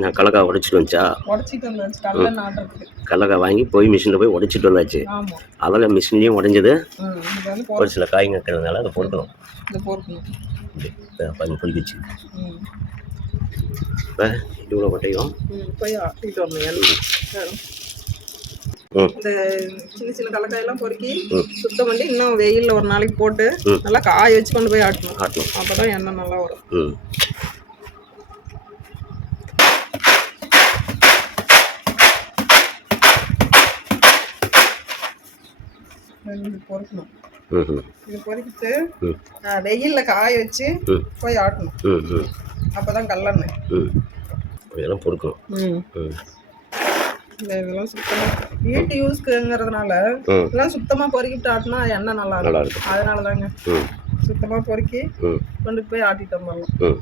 நான் கடலக்காய் உடைச்சிட்டு வந்துச்சா? கடலக்காய் வாங்கி போய் மிஷினில் போய் உடைச்சிட்டு வந்தாச்சு. அதில் மிஷின்லேயும் உடைஞ்சது. ஒரு சில காய்ங்க இருக்கிறதுனால அதை பொறுக்கணும் பண்ணி பொறிக்கிச்சு இப்போ இவ்வளோ கொட்டையும் இந்த சின்ன சின்ன கடலக்காயெல்லாம் பொறுக்கி. சுத்தம் பண்ணி இன்னும் வெயிலில் ஒரு நாளைக்கு போட்டு. நல்லா காய வச்சு கொண்டு போய் ஆட்டணும். ஆட்டணும். அப்போ தான் எண்ணெய் நல்லா வரும். பொறுக்கணும். இது பொறுக்கிட்டு வெயிலில் காய வச்சு போய் ஆட்டணும். ம் ம். அப்போ தான் கல்லெண்ணெய் இதெல்லாம் பொறுக்கணும். இதெல்லாம் சுத்தமாக வீட்டு யூஸ்க்குங்கிறதுனால இதெல்லாம் சுத்தமாக பொறுக்கிட்டு ஆட்டினா எண்ணெய் நல்லா இருக்கும். அதனால தாங்க சுத்தமாக பொறுக்கி கொண்டு போய் ஆட்டிட்டு வந்துடலாம் ம்.